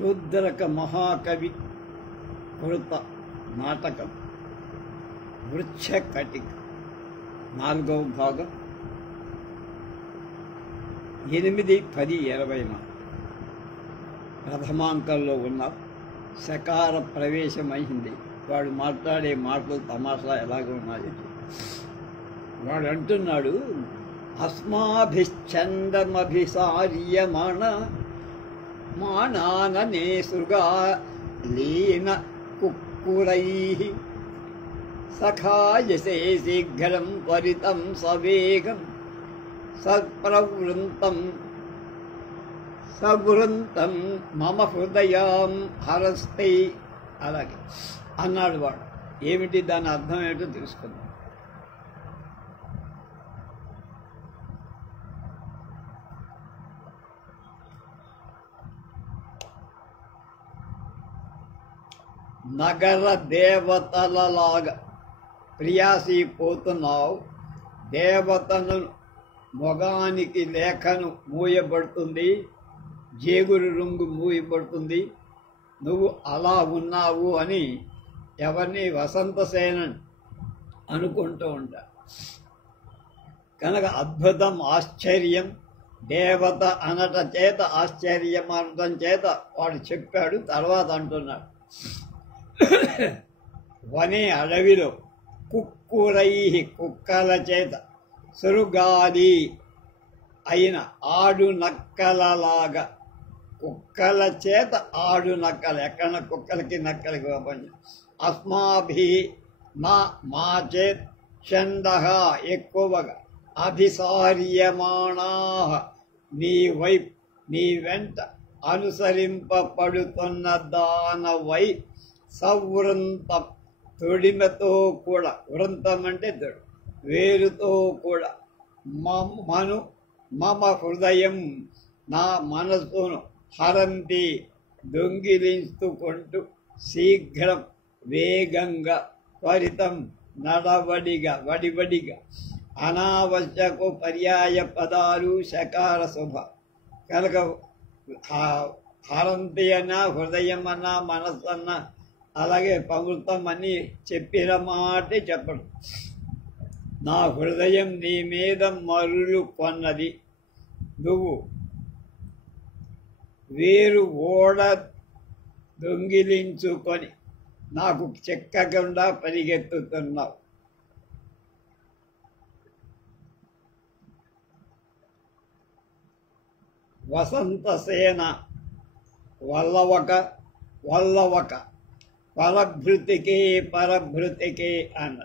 శూద్రక మహాకవి కృత నాటకం వృక్షకటిక 4వ భాగం 8-10-20 ప్రథమాంకంలో ఉన్న శకార ప్రవేశమైంది. వాడు మాట్లాడే మాటలు తమాషా ఎలాగో ఉన్నది. వాడు అంటున్నాడు, అస్మాభిశ్చందమభిసార్యమాణ మానాననే సృగా లీన కుక్కురైః సఖాయసే శీఘ్రం త్వరితం సవేగం సవృంతం మమ హృదయాం హరస్తే. అలాగే అన్నాడు వాడు. ఏమిటి దాని అర్థం ఏమిటో తెలుసుకుందాం. నగర దేవతలలాగా ప్రియాసి పోతున్నావు. దేవతను మొగానికి లేఖను మూయబడుతుంది, జేగురు రుంగు మూయబడుతుంది. నువ్వు అలా ఉన్నావు అని ఎవరిని వసంతసేన అనుకుంటూ ఉంటా. కనుక అద్భుతం, ఆశ్చర్యం, దేవత అనట చేత ఆశ్చర్యం అనటం చేత వాడు చెప్పాడు. తర్వాత అంటున్నాడు, వనే అడవిలో కుక్కురై కుక్కల చేత సురుగాది అయిన ఆడు నక్కలలాగా, కుక్కల చేత ఆడు నక్కలు. ఎక్కడ కుక్కలకి నక్కలకి పంచం. అస్మాభి మా చేత్ చందః ఎక్కువగా అభిసార్యమాణా నీ వెంట అనుసరింపబడుతున్న దానవై సవృంతం తొడిమతో కూడా, వృంతం అంటే తొడి, వేరుతో కూడా మమ హృదయం నా మనస్సును హరంతి దొంగిలించుకుంటూ శీఘ్రం వేగంగా త్వరితం నడవడిగా వడివడిగా. అనావశ్యక పర్యాయ పదాలు శకార శుభ. కనుక హరంతి అన్నా, హృదయం అన్నా, మనస్సు అన్నా, అలాగే పమృతం అని చెప్పిన మాటే చెప్పడు. నా హృదయం నీ మీద మరులు కొన్నది. నువ్వు వేరు ఓడ దొంగిలించుకొని నాకు చెక్కకుండా పరిగెత్తుతున్నావు. వసంతసేన వల్లవక పరభృతికే అన్న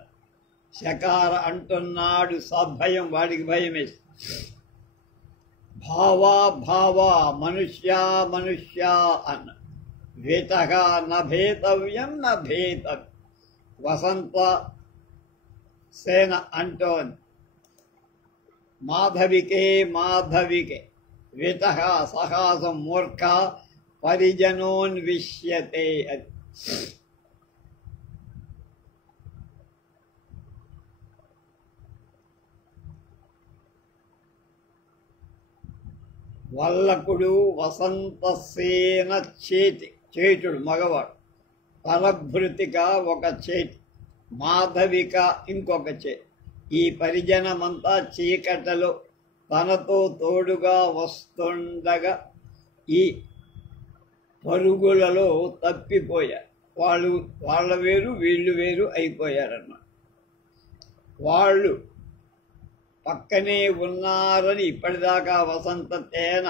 శకార అంటున్నాడు. సభయం, వాడికి భయం వేసి. భావా మనుష్య అన్న వేతగా నభేతవ్యం నభేతవ్యం. వసంత సేన అంటోంది మాధవికే విత సహాసం మూర్ఖ పరిజనోన్విష్యతే. అది వల్లకుడు వసంతసేన చేటుడు మగవాడు, పరభృతిక ఒక చేతి, మాధవిక ఇంకొక చేతి. ఈ పరిజనమంతా చీకటలో తనతో తోడుగా వస్తుండగా ఈ పరుగులలో తప్పిపోయారు. వాళ్ళ వేరు వీళ్ళు వేరు అయిపోయారన్నమాట. వాళ్ళు పక్కనే ఉన్నారని ఇప్పటిదాకా వసంత తేన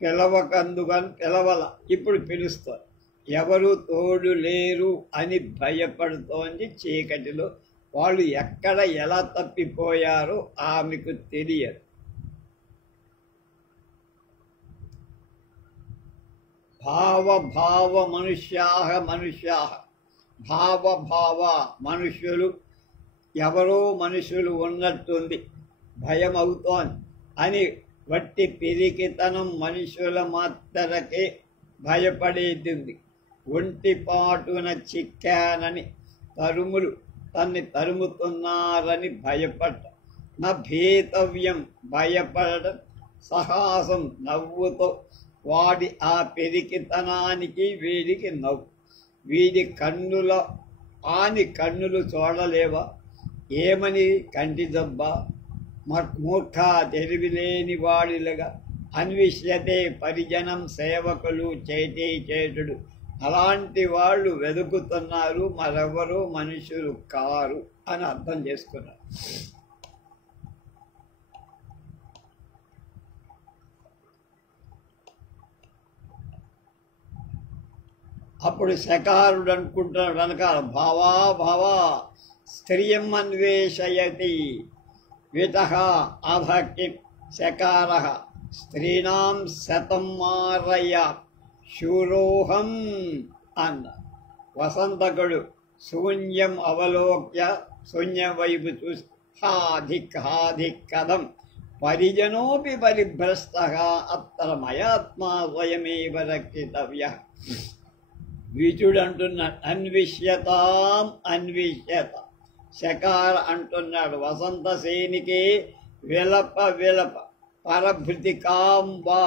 పిలవల, ఇప్పుడు పిలుస్తారు. ఎవరు తోడు లేరు అని భయపడుతోంది చీకటిలో. వాళ్ళు ఎక్కడ ఎలా తప్పిపోయారో ఆమెకు తెలియదు. భావ మనుష్యాహ భావ మనుష్యులు, ఎవరో మనుషులు ఉన్నట్టుంది, భయం అవుతోంది అని వట్టి పిరికితనం మనుషుల మాత్రకే భయపడేది. ఒంటిపాటున చిక్కానని తన్ని తరుముతున్నారని భయపడ్డ. నా భేతవ్యం భయపడడం, సహాసం నవ్వుతో వాడి ఆ పెరికితనానికి వీడికి నవ్వు. వీడి కన్నులు చూడలేవా? ఏమని కంటి జబ్బ మూర్ఖ తెలివిలేని వాడిలుగా అన్విష్యతే పరిజనం సేవకులు చేటుడు. అలాంటి వాళ్ళు వెతుకుతున్నారు, మరెవరూ మనుషులు కారు అని అర్థం చేసుకున్నారు. అప్పుడు శకారుడు అనుకుంటున్నాడు వెనకాల, భావా స్త్రియం అన్వేషయతి వితః అధకిం శకార స్త్రీణాం శతం మారయ శూరోహం అన్న. వసంతకుడు శూన్యం అవలోక్య శూన్యం వైపు చూసి హాధిక్ కథం పరిజనోపి పరిభ్రష్టః అత్ర మయాత్మా స్వయమేవ రక్షితవ్యః. విజుడు అంటున్నాడు అన్విష్యత. శకార అంటున్నాడు వసంత సేనికి విలప పరభృతికాంబా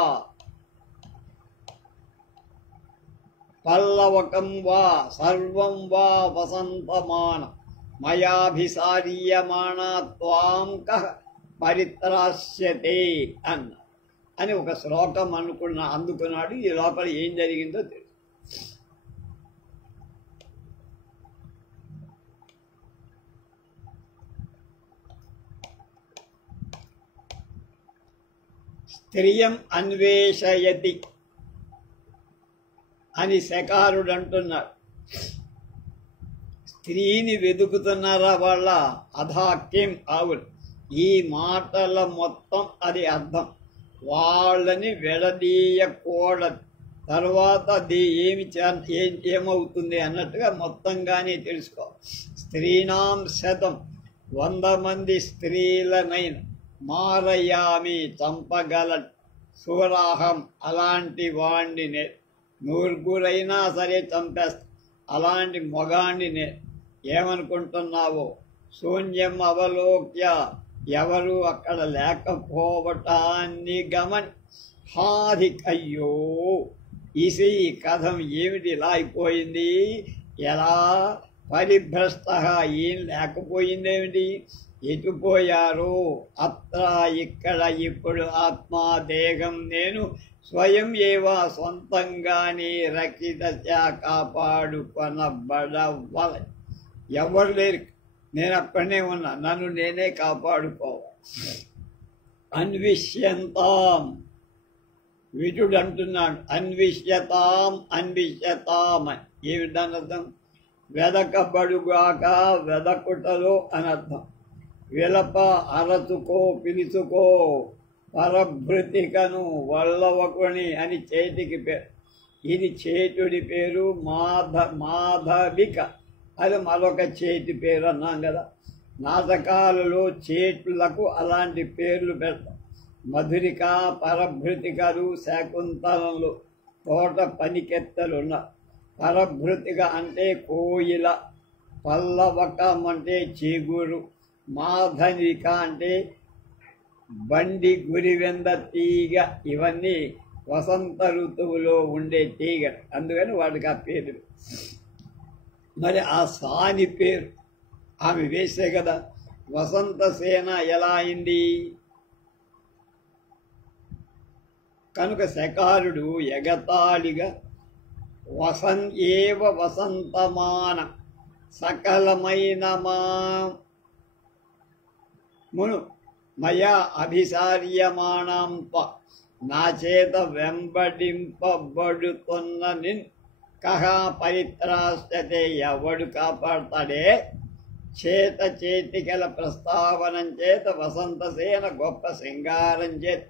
పల్లవకం వా సర్వం వా వసంతమాన మయాభిసార్యమాణ త్వాం కః పరిత్రాస్యతే అని ఒక శ్లోకం అందుకున్నాడు. ఈ లోపల ఏం జరిగిందో తెలుసు. స్త్రియం అన్వేషయతి అని శకారుడు అంటున్నాడు. స్త్రీని వెతుకుతున్నారా వాళ్ళ? అధాక్యం అవును. ఈ మాటల మొత్తం అది అర్థం. వాళ్ళని విడదీయకూడదు. తర్వాత అది ఏమవుతుంది అన్నట్టుగా మొత్తంగానే తెలుసుకో. స్త్రీణాం శతం 100 మంది స్త్రీలనైన మారయామి చంపగల సూరాహం అలాంటి వాణ్ణినే. 100 సరే చంపేస్తా. అలాంటి మొగాణ్ణినే. ఏమనుకుంటున్నావో? శూన్యం అవలోక్య ఎవరు అక్కడ లేకపోవటాన్ని హాధిక్ అయ్యో ఈ కథం ఏమిటి ఇలా అయిపోయింది? ఎలా పరిభ్రష్ట ఏం లేకపోయిందేమిటి? ఎటుపోయారు? అత్ర ఇక్కడ ఇప్పుడు ఆత్మా దేహం నేను స్వయం ఏవా సొంతంగానే రక్షిత కాపాడుకొనబడవల. ఎవరు లేరు, నేను అక్కడనే ఉన్నా, నన్ను నేనే కాపాడుకోవాలి. అన్విష్యంతాం విజుడు అంటున్నాడు. అన్విష్యతాం అని ఏమిటని అర్థం? వెదకబడుగాక వెదకుటలో అనర్థం. విలప అరచుకో పిలుచుకో. పరభృతికను వల్లవకుని అని చేతికి పేరు. ఇది చేతుడి పేరు. మాధవిక అది మరొక చేతి పేరు అన్నాం కదా. నాటకాలలో చేతులకు అలాంటి పేర్లు పెడతాం. మధురిక, పరభృతికలు, శాకుంతలంలో తోట పనికెత్తలున్నారు. పరభృతిక అంటే కోయిల, పల్లవకం అంటే చిగురు, మాధవిక అంటే బండి గురివెంద తీగ. ఇవన్నీ వసంత ఋతువులో ఉండే తీగ, అందుకని వాడికి ఆ పేరు. మరి ఆ సాని పేరు ఆమె వేసే కదా. వసంత సేన ఎలా అయింది? కనుక శకారుడు ఎగతాళిగా ఏవ వసంతమాన సకలమైన మును మయా అభిసార్యమాణం నా చేత వెంబడింపబడుతున్న నిన్ కహ పరిత్రాస్యతే ఎవడు కాపాడతాడే? చేతికల ప్రస్తావనం చేత వసంతసేన గొప్ప శృంగారం చేత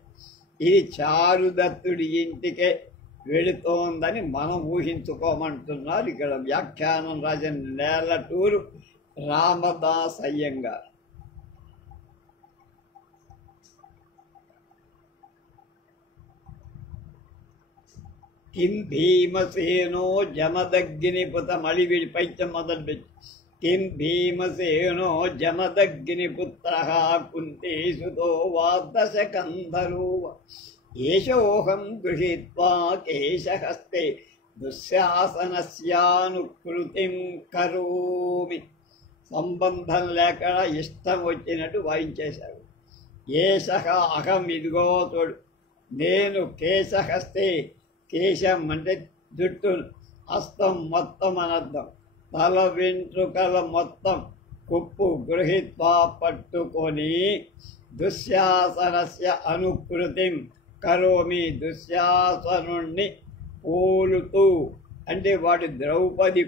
ఇది చారుదత్తుడి ఇంటికే వెళుతోందని మనం ఊహించుకోమంటున్నారు. ఇక్కడ వ్యాఖ్యానం రాసిన నేలటూరు రామదాస్ అయ్యంగారు. కిం భీమసేనో జమదగ్నిపుత మళ్ళీ వీడి పైత్యం మొదలుపెట్టి కిం భీమసేనో జమదగ్నిపుత్ర కుంతీసుతో వాదశకంధరు ఏషోహం గృహీత్వా కేశహస్తే దుశ్శాసనస్యానుకృతిం కరోమి. సంబంధం లేక ఇష్టం వచ్చినట్టు వాయించేశాడు. ఏషః అహం, ఇదిగో తోడు నేను, కేశహస్తే, కేశం అంటే జుట్టు, హస్తం మొత్తం అనర్థం, తల వెంట్రుకల మొత్తం కుప్పు, గృహీత్వా పట్టుకొని, దుశ్శాసనస్య అనుకృతిం కరోమి, దుశ్శాసనుణ్ణి పోలుతూ, అంటే వాడు ద్రౌపది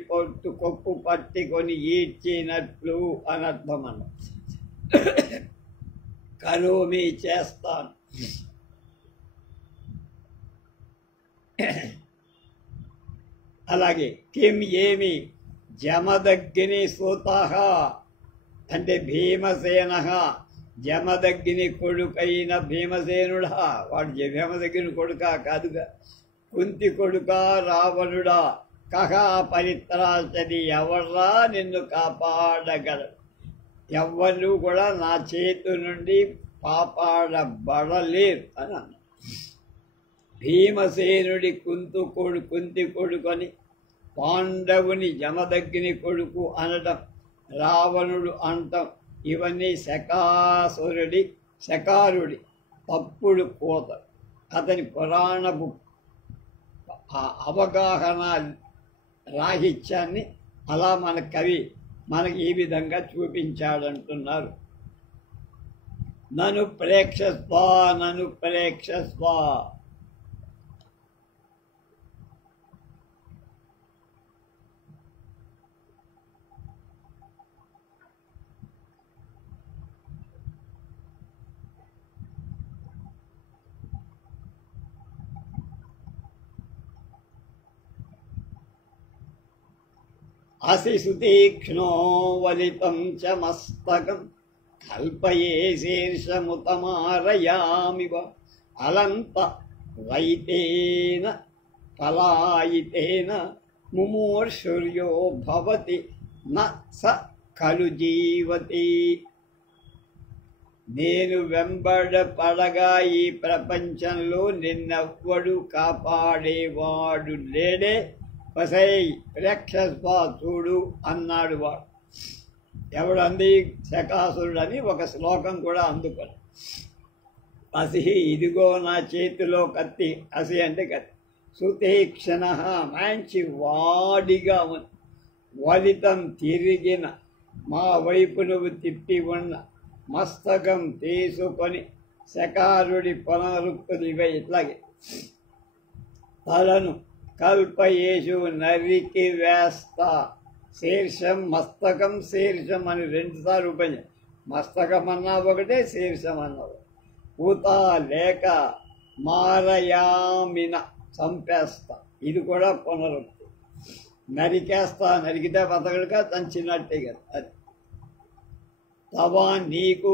కొప్పు పట్టుకొని ఈడ్చినట్లు అనర్థం అన్న. కరోమి చేస్తాను. అలాగే కిం ఏమి, జమదగ్ని సూతః అంటే భీమసేన, జమదగ్ని కొడుకైన భీమసేనుడా, వాడు భీమదగ్ని కొడుక కాదుగా, కుంతి కొడుక రావణుడా, కహ పరిత్రాచది, ఎవర్రా నిన్ను కాపాడగలరు, ఎవ్వరు కూడా నా చేతి నుండి కాపాడబడలేరు అని అన్న. భీమసేనుడి కుంతి కొడుకొని, పాండవుని జమదగ్ని కొడుకు అనడం, రావణుడు అంటం, ఇవన్నీ శకారుడి తప్పుడు కోత. అతని పురాణపు అవగాహన రాహిత్యాన్ని అలా మన కవి మనకి ఈ విధంగా చూపించాడంటున్నారు. నను ప్రేక్షస్వ. అసి సుతీక్ష్ణో వలితం చ మస్తకం కల్పయే శీర్షముతమారయామివ, అలంత వైతేన పలాయితేన ముమూర్షుర్యో భవతి న స ఖలు జీవతి. నేను వెంబడపడగా ఈ ప్రపంచంలో నిన్నెవ్వడు కాపాడేవాడు లేడే. వసై ప్రేక్షస్వ, చూడు అన్నాడు వాడు. ఎవడంది? శకాసురుడని ఒక శ్లోకం కూడా అందుకొని. అసి, ఇదిగో నా చేతిలో కత్తి, అసి అంటే కత్తి, సుతీక్షణ మంచి వాడిగా ఉంది, వలితం తిరిగిన, మా వైపు నువ్వు తిప్పి ఉన్న, మస్తకం తీసుకొని, శకారుడి పునరుక్తులు ఇవే ఇట్లాగే, తలను కల్పయేషు నరికి వేస్తా, శీర్షం మస్తకం శీర్షం అని 2 సార్లు ఉపయోగం. మస్తకం అన్నా ఒకటే, శీర్షం అన్నా ఒకటి. పూత లేక మారయామిన, చంపేస్తా, ఇది కూడా పునరుక్తి. నరికేస్తా, నరికితే బతకడుగా తంచినట్టే కదా అది. తవా నీకు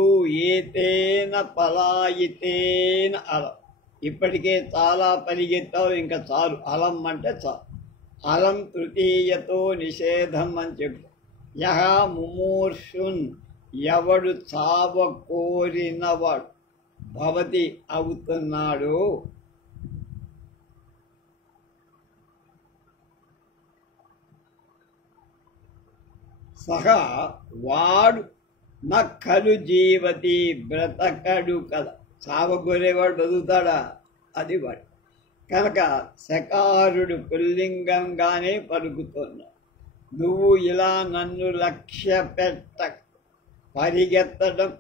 ఏతేన పలాయితేన అలం, ఇప్పటికే చాలా పరిగెత్తావు, ఇంకా చాలు. అలం అంటే చాలు. అలం తృతీయతో నిషేధం అని చెప్పు. యహ ముమూర్షున్, ఎవడు చావ కోరినవాడు, భవతి అవుతున్నాడు, సహా వాడు న ఖలు జీవతి, బ్రతకడు కదా. చావగోరేవాడు బతుకుతాడా? అది వాడు. కనుక శకారుడు పుల్లింగంగానే పలుకుతున్నాడు. నువ్వు ఇలా నన్ను లక్ష్య పెట్ట పరిగెత్తడం,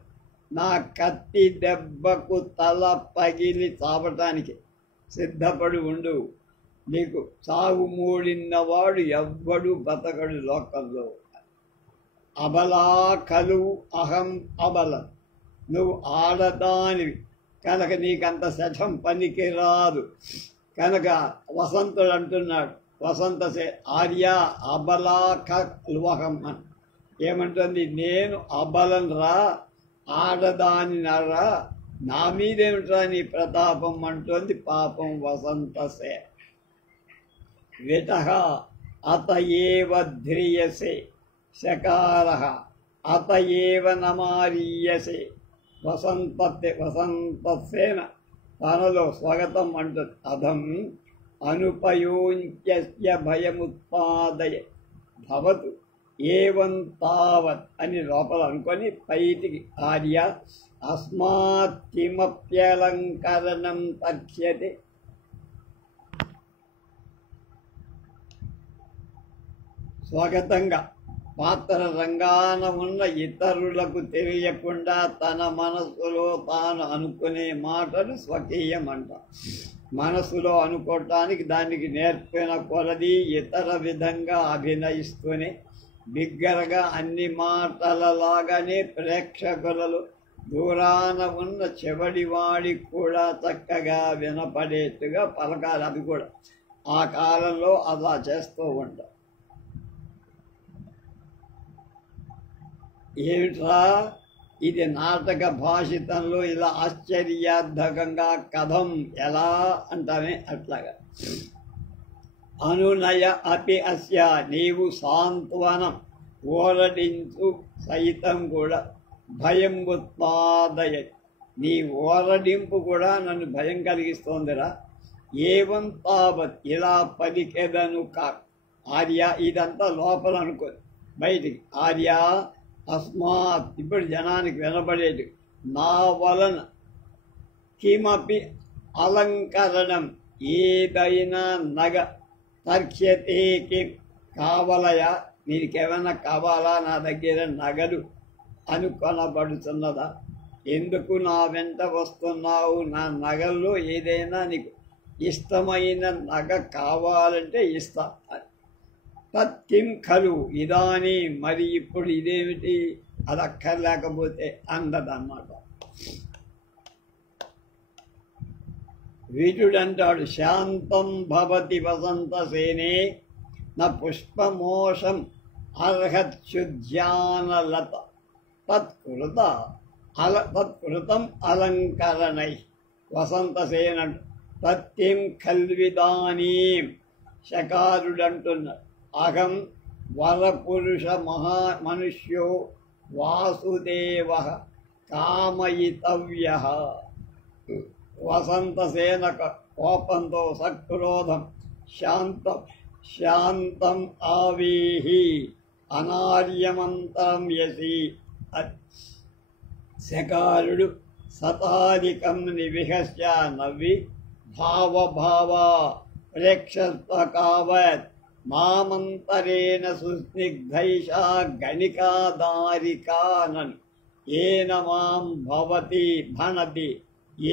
నా కత్తి దెబ్బకు తల పగిలి చావటానికి సిద్ధపడి ఉండు. నీకు చావు మూడిన్నవాడు ఎవ్వడు బతకడు లోకంలో. అబలా కలు అహం అబలం, నువ్వు ఆడదానివి కనుక నీకంత శఠం పనికి రాదు. కనుక వసంతుడు అంటున్నాడు, వసంత ఆర్య అబలా కల్వహం అని ఏమంటుంది, నేను అబలం రా, ఆడదాని నరా, నా మీదేమిట్రా నీ ప్రతాపం అంటోంది పాపం వసంతసే. విటః అత ఏవ ధ్రియసే శకారః అత ఏవ నమారీయసే వసంతసేన తనలో స్వాగతం అంటుంది. అధం అనుపయోంత్యస్య భయముత్పాదయ భవతు ఏవం తావత్ అని లోపల అనుకొని బయటికి ఆర్య అస్మాత్ కిమప్యలంకరణం తర్క్ష్యతే. స్వాగతంగా పాత్ర రంగాన ఉన్న ఇతరులకు తెలియకుండా తన మనస్సులో తాను అనుకునే మాటలు స్వకీయమంట. మనస్సులో అనుకోవటానికి దానికి నేర్పిన కొలది ఇతర విధంగా అభినయిస్తూనే బిగ్గరగా అన్ని మాటలలాగానే ప్రేక్షకులలో దూరాన ఉన్న చెవడివాడికి కూడా చక్కగా వినపడేట్టుగా పలకాలి. అది కూడా ఆ కాలంలో అలా చేస్తూ ఉంటాం. ఏమిట్రా ఇది నాటక భాషితంలో ఇలా ఆశ్చర్యార్థకంగా కథం ఎలా అంటామే అట్లాగా. అనునయ అపి అస్య నీవు సాంత్వనం ఓరడించు సైతం కూడా భయం ఉత్పాదయ నీ ఓరడింపు కూడా నన్ను భయం కలిగిస్తోందిరా. ఏవం తావత్ ఇలా పలికెదను కా ఆర్య ఇదంతా లోపల అనుకో బయటికి ఆర్య అస్మాత్ ఇప్పుడు జనానికి వినబడేది నా వలన కిమపి అలంకరణం ఏదైనా నగ తర్క్ష్యతే కిం కావలయా నీకేమైనా కావాలా నా దగ్గర నగలు అనుకొనబడుతున్నదా? ఎందుకు నా వెంట వస్తున్నావు? నా నగల్లో ఏదైనా నీకు ఇష్టమైన నగ కావాలంటే ఇస్తా. తత్కిం ఖలు ఇదాని మరి ఇప్పుడు ఇదేమిటి అది అక్కర్లేకపోతే అందదన్నమాట. వీటుడంటాడు శాంతం భవతి వసంత సేనే న పుష్పమోషం అర్హత్యుద్యానలత తత్కృతం అలంకరణై వసంతసేన తత్కిం ఖల్విదానీం శకారుడంటున్నాడు. అహం వరపురుష మనుష్యో వాసుదేవ కామయితవ్య. వసంతసేన కోపంతో సక్రోధం శాంతం ఆవీహి అనార్యమంతరం యసి. శకారుడు శతాధికం నివిహస్య నవ్వి భావ ప్రేక్షకావత్ మామంతరేణ సుస్నిగ్ధైషా గణికాదారికానన్ ఏన మాం భవతి భణతి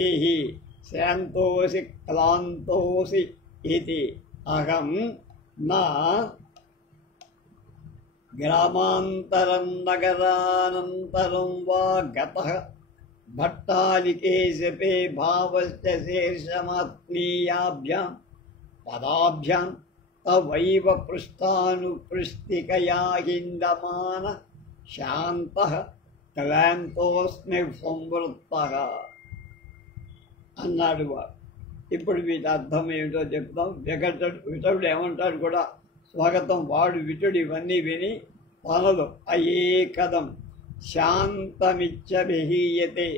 ఏహి శాంతోసి క్లాంతోసి ఇది. అహం నా గ్రామాంతరం నగరానంతరం వా గతః భట్టాలికే శపే భావస్య శీర్షమాత్మీయాభ్యాం పదాభ్యాం తవైవ పృష్టానుపృష్టికయా హిందమాన శాంతః క్లాంతోస్మి సంవృత్తః అన్నాడు వాడు. ఇప్పుడు వీటి అర్థం ఏమిటో చెప్తాం. విటుడు ఏమంటాడు కూడా స్వాగతం. వాడు విటుడు ఇవన్నీ విని తనలో అయేకదం శాంతమిచ్చ విహీయతే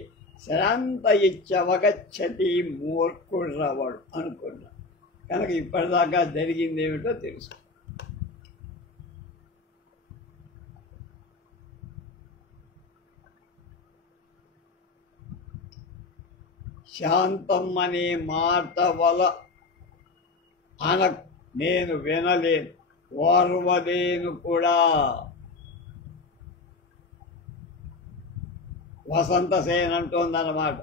శాంత ఇచ్చవగచ్చతి మూర్ఖుడ్రవాడు అనుకున్నాడు. కనుక ఇప్పటిదాకా జరిగింది ఏమిటో తెలుసు. శాంతం అనే మాట వల నేను వినలేను, ఓర్వలేను కూడా. వసంతసేన అంటోందన్నమాట.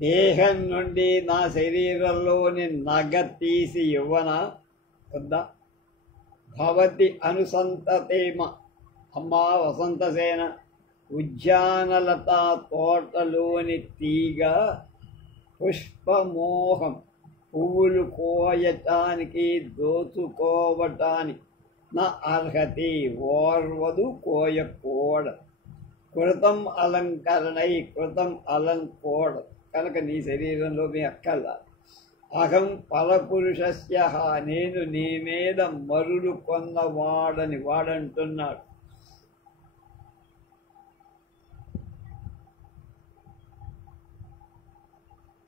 దేహం నుండి నా శరీరంలోని నగ తీసి ఇవ్వనా వద్దా? భవతి అనుసంతతేమ అమ్మా వసంతసేన. ఉద్యానలత తోటలోని తీగ పుష్పమోహం పువ్వులు కోయటానికి దోచుకోవటానికి నా అర్హతి ఓర్వదు కోయకూడ. కృతం అలంకరణై కృతం అలంకోడ కనుక నీ శరీరంలో మీ అక్కల్లా అహం పరపురుషస్య, నేను నీ మీద మరులు కొన్నవాడని వాడంటున్నాడు.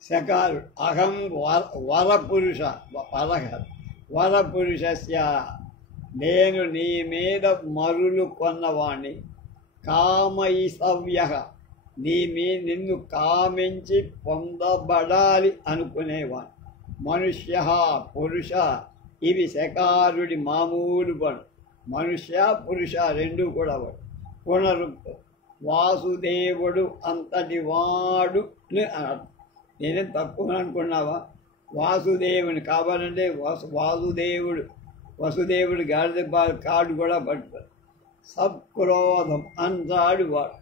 శకారుడు అహం వరపురుష వరపురుషస్య, నేను నీ మీద మరులు కొన్నవాణ్ణి. కామయిసవ్య, నిన్ను కామించి పొందబడాలి అనుకునేవాడు. మనుష్య పురుష, ఇవి శకారుడి మామూలు పడు. మనుష్య పురుష రెండు కూడా వాడు. పునరుక్తం వాసుదేవుడు అంతటి వాడు అన్నాడు. నేనేం తక్కువ అనుకున్నావా? వాసుదేవుని కావాలంటే వసుదేవుడు గాడిద కాడు కూడా పట్టుతాడు. సక్రోధం అంటాడు వాడు.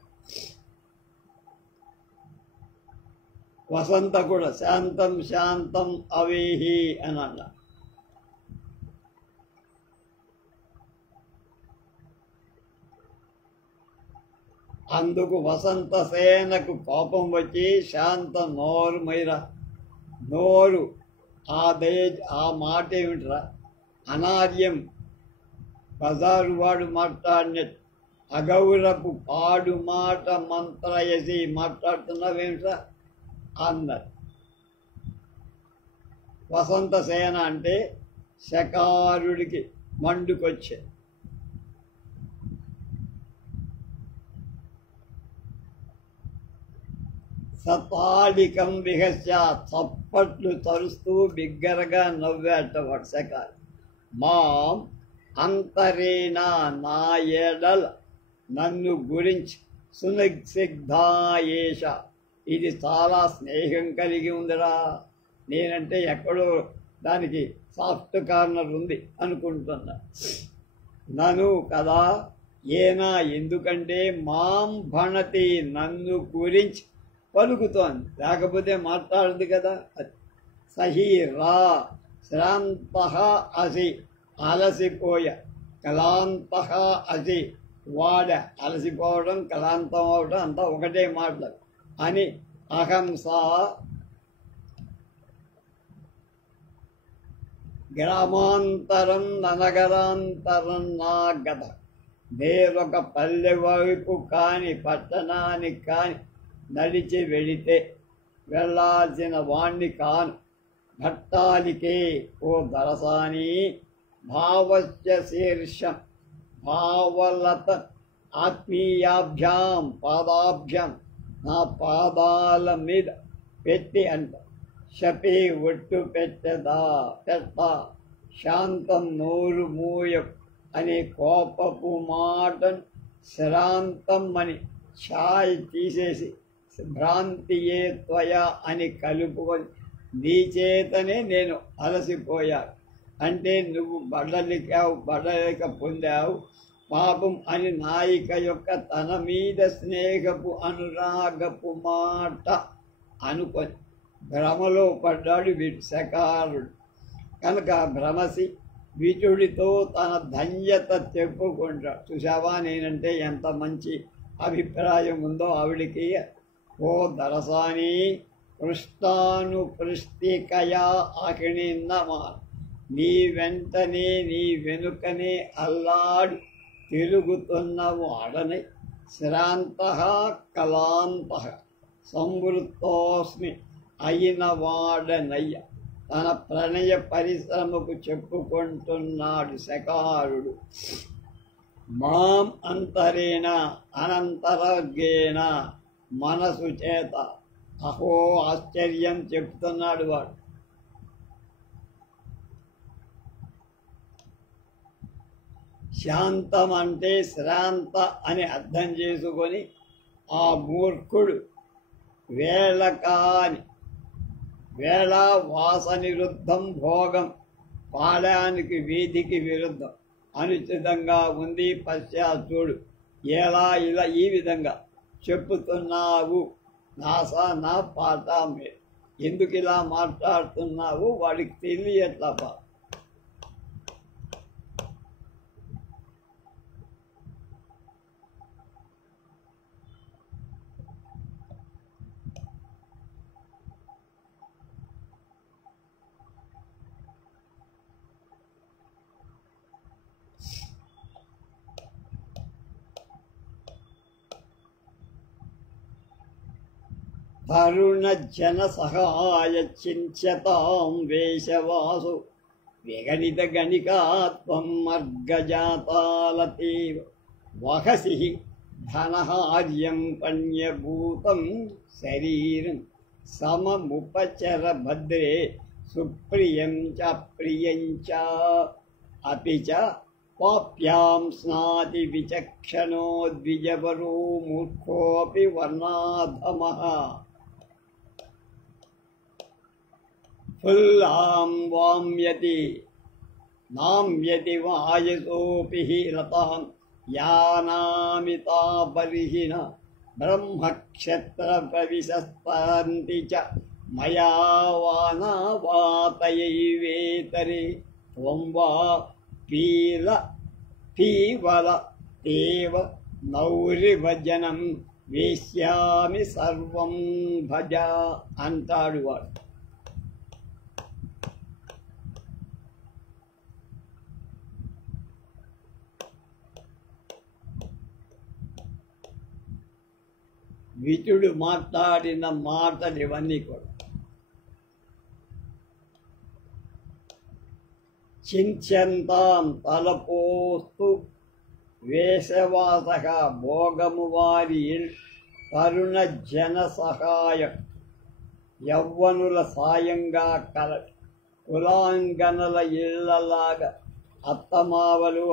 వసంత కూడా శాంతం శాంతం అవేహి అని అన్నా. అందుకు వసంత సేనకు కోపం వచ్చి, శాంత నోరు మైరా, నోరు ఆ మాట ఏమిట్రా, అనార్యం బజారు వాడు మాట్లాడినట్టు అగౌరపు పాడు మాట మంత్రయసి మాట్లాడుతున్నావేమిట్రా అన్నారు. వసంత సేన అంటే శకారుడికి మండుకొచ్చే. సతాళికం విహస్య, చప్పట్లు తరుస్తూ బిగ్గరగా నవ్వేటవాడు శకారు. మాం అంతరేణ, నా ఎడల నన్ను గురించి, సునిగ్ధాయేష, ఇది చాలా స్నేహం కలిగి ఉందిరా. నేనంటే ఎక్కడో దానికి సాఫ్ట్ కార్నర్ ఉంది అనుకుంటున్నా. నన్ను కదా ఏనా, ఎందుకంటే మాం భణతి, నన్ను గురించి పలుకుతోంది, లేకపోతే మాట్లాడుంది కదా. సహీ రా, శ్రాంత అసి, అలసిపోయ, కలాంత అసి, వాడ, అలసిపోవడం కలాంతం అవడం అంతా ఒకటే మాటలు అని. అహంస గ్రామాంతరం నగరాంతరం నా గత, వేరొక పల్లె వైపు కాని పట్టణానికి కాని నడిచి వెళితే వెళ్ళాల్సిన వాణ్ణి కాను. భట్టాలికే ఓ దరసాని, భావస్య శీర్షం భావలత ఆత్మీయాభ్యాం పాదాభ్యాం, నా పాదాల మీద పెట్టి అంట. శపి ఒట్టు పెట్టదా శాంతం నోరు మూయ అనే కోపపు మాటను శ్రాంతం అని ఛాయ్ తీసేసి భ్రాంతియే త్వయ అని కలుపుకొని, నీ చేతనే నేను అలసిపోయాను అంటే నువ్వు బడలిక పొందావు పాపం అని నాయిక యొక్క తన మీద స్నేహపు అనురాగపు మాట అనుకొని భ్రమలో పడ్డాడు వీడు శకారుడు. కనుక భ్రమసి విజుడితో తన ధన్యత చెప్పుకుంటాడు. చూసావా నేనంటే ఎంత మంచి అభిప్రాయం ఉందో ఆవిడికి. ఓ దరసాని, పృష్టాను పృష్టికయా అకిణిన్నమా, నీ వెంటనే నీ వెనుకనే అల్లాడు తిరుగుతున్న వాడని. శ్రాంత కలాంత సంవృత్తోస్మి అయిన వాడనయ్య, తన ప్రణయ పరిశ్రమకు చెప్పుకుంటున్నాడు శకారుడు. మాం అంతరేణ అనంతరగేణ, మనసు చేత. అహో ఆశ్చర్యం చెప్తున్నాడు వాడు. శాంతం అంటే శ్రాంత అని అర్థం చేసుకొని ఆ మూర్ఖుడు వేళ వాసనిరుద్ధం భోగం, పాడానికి వీధికి విరుద్ధం, అనుచితంగా ఉంది పశ్చాత్తుడు. ఎలా ఇలా ఈ విధంగా చెప్పుతున్నావు, నా పాట మీరు ఎందుకు ఇలా మాట్లాడుతున్నావు వాడికి తెలియట్లపా. తరుణజన సహాయ చింత్యతాం వేషవాసు విగణిత గణికాత్వం మర్గజాతాలతీవ వహసి ధనహార్యం పణ్యభూతం శరీరం సమముపచర భద్రే సుప్రియం చ ప్రియం చ అపి చ పాప్యాం స్నాతి విచక్షణో ద్విజవరో మూర్ఖోపి వర్ణాధమః ఫుల్లాం వామ్యతి నామ్యతి వాయసోపి రతాం యానామితాపరిహిన బ్రహ్మక్షత్ర ప్రవిశస్తంతి చ మయా వానవాతయైవేతరే త్వం వా పీవల తేవ నౌరిభజనం వేశ్యామి సర్వం భజ అంటాడు వాడు. వితుడు మాట్లాడిన మాటలు ఇవన్నీ కూడా చింత్యంతాం తలపోస్తు వేషవాస భోగము వారి తరుణ జన సహాయ యవ్వనుల సాయంగా కల కులాంగనల ఇళ్లలాగా అత్తమావలు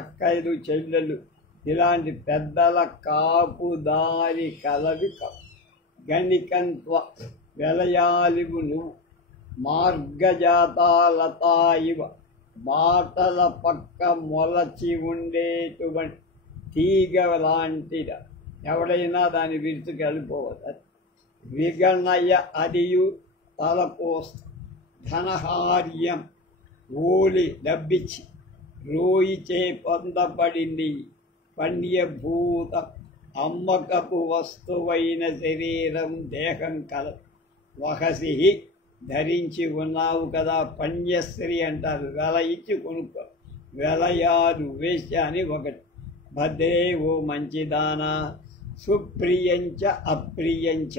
అక్కయ్యలు చెల్లెలు ఇలాంటి పెద్దల కాపుదారి కలవి గణికంత్వ వెలయాలివు నువ్వు మార్గజాతాలతా ఇవ బాటల పక్క మొలచి ఉండేటువంటి తీగ లాంటిద ఎవడైనా దాన్ని విరుచుకు వెళ్ళిపోవచ్చు. విగణయ అదియు తలపోస్త ధనహార్యం ఓలి డబ్బిచ్చి రోయిచే పొందబడింది పణ్యభూత అమ్మకపు వస్తువైన శరీరం దేహం కలదు. వహసి ధరించి ఉన్నావు కదా, పణ్యశ్రీ అంటారు, వెల ఇచ్చి కొనుక్కో. వెలయాదు వేశ్య అని ఒకటి. భద్రే ఓ మంచిదానా, సుప్రియంచ అప్రియంచ